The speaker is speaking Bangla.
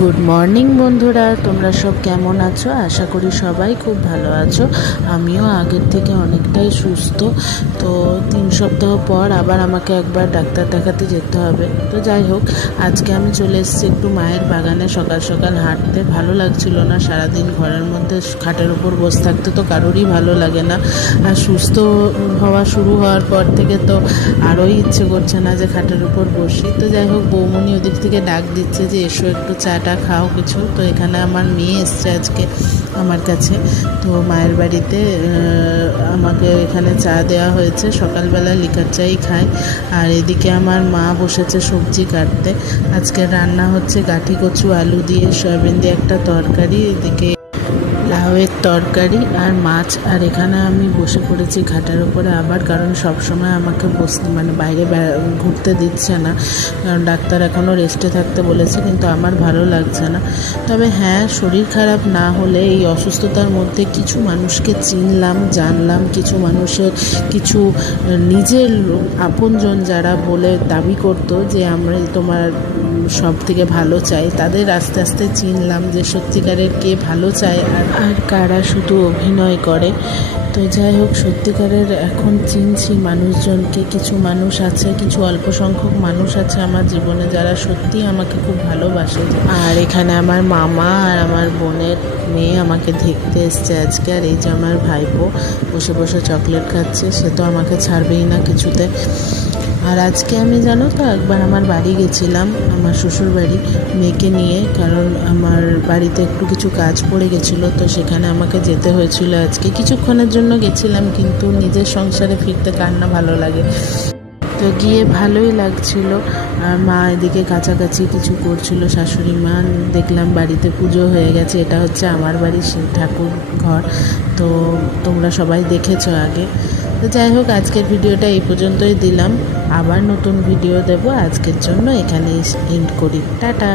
গুড মর্নিং বন্ধুরা, তোমরা সব কেমন আছো? আশা করি সবাই খুব ভালো আছো। আমিও আগের থেকে অনেকটাই সুস্থ। তো 3 সপ্তাহ পর আবার আমাকে একবার ডাক্তার দেখাতে যেতে হবে। তো যাই হোক, আজকে আমি চলে এসেছি একটু মায়ের বাগানে সকাল সকাল হাঁটতে। ভালো লাগছিল না, সারাদিন ঘরের মধ্যে খাটের উপর বসে থাকতে তো কারোরই ভালো লাগে না। আর সুস্থ হওয়া শুরু হওয়ার পর থেকে তো আরোই ইচ্ছে করছে না যে খাটের উপর বসি। তো যাই হোক, বৌমনি ওদিক থেকে ডাক দিচ্ছে যে এসো একটু চাটা খাও কিছু। তো এখানে আমার মেয়ে এসছে আজকে আমার কাছে। তো মায়ের বাড়িতে আমাকে এখানে চা দেওয়া হয়েছে, সকালবেলা লিকার চাই খায়। আর এদিকে আমার মা বসেছে সবজি কাটতে। আজকে রান্না হচ্ছে গাঠি কচু আলু দিয়ে সয়াবিন দিয়ে একটা তরকারি, এদিকে লাউয়ের তরকারি আর মাছ। আর এখানে আমি বসে পড়েছি ঘাটের উপরে আবার, কারণ সব সময় আমাকে বসতে বাইরে ঘুরতে দিচ্ছে না, কারণ ডাক্তার এখনও রেস্টে থাকতে বলেছে। কিন্তু আমার ভালো লাগছে না। তবে হ্যাঁ, শরীর খারাপ না হলে এই অসুস্থতার মধ্যে কিছু মানুষকে চিনলাম, জানলাম। কিছু মানুষের কিছু নিজের আপনজন যারা বলে দাবি করতো যে আমরা তোমার সব থেকে ভালো চাই, তাদের আস্তে আস্তে চিনলাম যে সত্যিকারের কে ভালো চায় আর কারা শুধু অভিনয় করে। তো যাই হোক, সত্যিকারের এখন চিনছি মানুষজনকে। কিছু মানুষ আছে, কিছু অল্প সংখ্যক মানুষ আছে আমার জীবনে যারা সত্যিই আমাকে খুব ভালোবাসে। আর এখানে আমার মামা আর আমার বোনের মেয়ে আমাকে দেখতে এসছে আজকে। আর এই যে আমার ভাইপো বসে বসে চকলেট খাচ্ছে, সে তো আমাকে ছাড়বেই না কিছুতে। আর আজকে আমি জানো তো একবার আমার বাড়ি গেছিলাম, আমার শ্বশুর বাড়ি, মেয়েকে নিয়ে, কারণ আমার বাড়িতে একটু কিছু কাজ পড়ে গেছিলো। তো সেখানে আমাকে যেতে হয়েছিল আজকে। কিছুক্ষণের জন্য গেছিলাম, কিন্তু নিজের সংসারে ফিরতে কার না ভালো লাগে। তো গিয়ে ভালোই লাগছিল। আর মা এদিকে কাছাকাছি কিছু করছিল, শাশুড়ি মা। দেখলাম বাড়িতে পুজো হয়ে গেছে। এটা হচ্ছে আমার বাড়ির শিব ঠাকুর ঘর। তো তোমরা সবাই দেখেছো আগে। তো যাই হোক, আজকের ভিডিওটা এই পর্যন্তই দিলাম। আবার নতুন ভিডিও দেব। আজকের জন্য এখানেই এন্ড করি। টাটা।